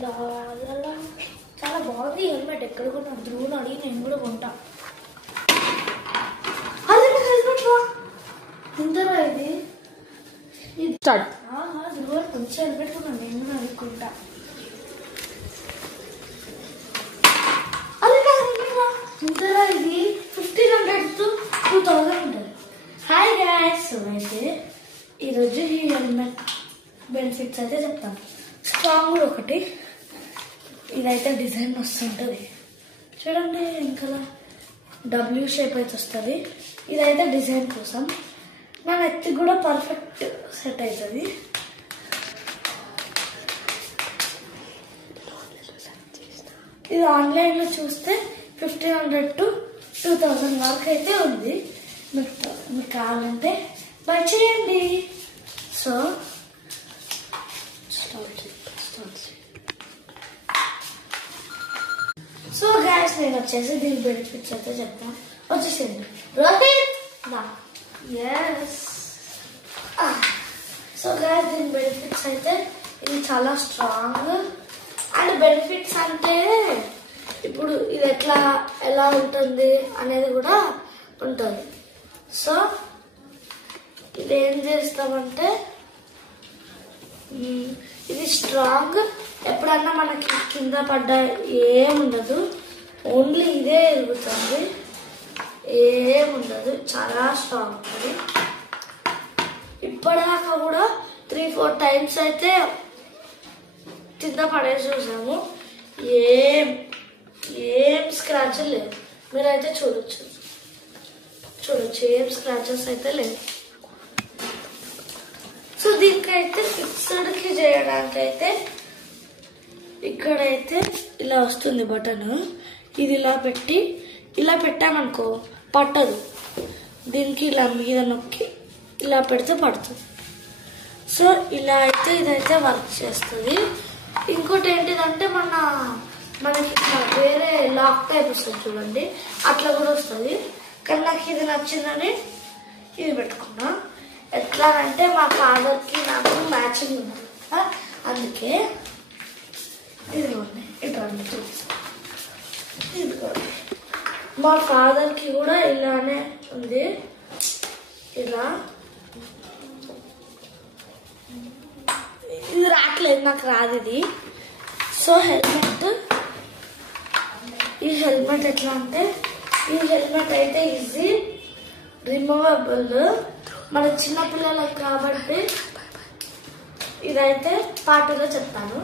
చాలా బాగుంది హెల్మెట్. ఎక్కడ కూడా ధ్రువుని అడిగి నేను కూడా కొంటా. అదే హెల్మెట్ ఇంతరా ఇది ధ్రువ కొంచెం హెల్మెట్ కొన్నాను, నేను కూడా అడుగుకుంటా. అదే ఇంతరా ఇది 1500 to 2000 ఉంటుంది. హాయ్ గైస్, అయితే ఈరోజు ఈ హెల్మెట్ బెనిఫిట్స్ అయితే చెప్తాను. స్ట్రాంగ్ కూడా ఒకటి, ఇదైతే డిజైన్ వస్తుంటుంది చూడండి, ఇంకా డబ్ల్యూ షేప్ అయితే వస్తుంది. ఇదైతే డిజైన్ కోసం, నా నెత్తి కూడా పర్ఫెక్ట్ సెట్ అవుతుంది. ఇది ఆన్లైన్లో చూస్తే 1500 to 2000 వరకు అయితే ఉంది. మీకు కావాలంటే బై చేయండి. సో గ్యాస్ నేను వచ్చేసి దీని బెనిఫిట్స్ అయితే చెప్తాను. వచ్చేసింది రోహిత్. ఎస్. సో గ్యాస్ దీని బెనిఫిట్స్ అయితే ఇది చాలా స్ట్రాంగ్. అండ్ బెనిఫిట్స్ అంటే ఇప్పుడు ఇది ఎలా ఉంటుంది అనేది కూడా ఉంటుంది. సో ఇది ఏం చేస్తామంటే, ఇది స్ట్రాంగ్. ఎప్పుడన్నా మనకి కింద పడ్డ ఏముండదు, ఓన్లీ ఇదే ఎరుగుతుంది, ఏముండదు. చాలా స్ట్రాంగ్ ఉంటుంది. ఇప్పటిదాకా కూడా 3-4 times అయితే కింద పడేసి చూసాము, ఏం స్క్రాచ్ లేదు. మీరైతే చూడొచ్చు ఏం స్క్రాచెస్ అయితే లేవు. సో దీనికైతే ఫిక్స్డ్కి చేయడానికి అయితే ఇక్కడైతే ఇలా వస్తుంది బటన్. ఇది ఇలా పెట్టామనుకో పట్టదు. దీనికి ఇలా మీద నొక్కి ఇలా పెడితే పడుతుంది. సో ఇలా అయితే ఇదైతే వర్క్ చేస్తుంది. ఇంకోటి ఏంటిదంటే మనకి వేరే లాక్ టైప్ వస్తుంది చూడండి, అట్లా కూడా వస్తుంది. కానీ నాకు ఇది నచ్చిందని ఇది పెట్టుకున్నా. ఎట్లా అంటే మా ఫాదర్కి నాకు మ్యాచింగ్ ఉంది, అందుకే ఇదిగోండి. ఇటువంటి ఇదిగోండి, మా ఫాదర్కి కూడా ఇలానే ఉంది. ఇలా ఇది రావట్లేదు, నాకు రాదు ఇది. సో ఈ హెల్మెట్ ఎట్లా అంటే, ఈ హెల్మెట్ అయితే ఈజీ రిమూవబుల్. మన చిన్నపిల్లలకు కాబట్టి ఇదైతే పాటలో చెప్తాను.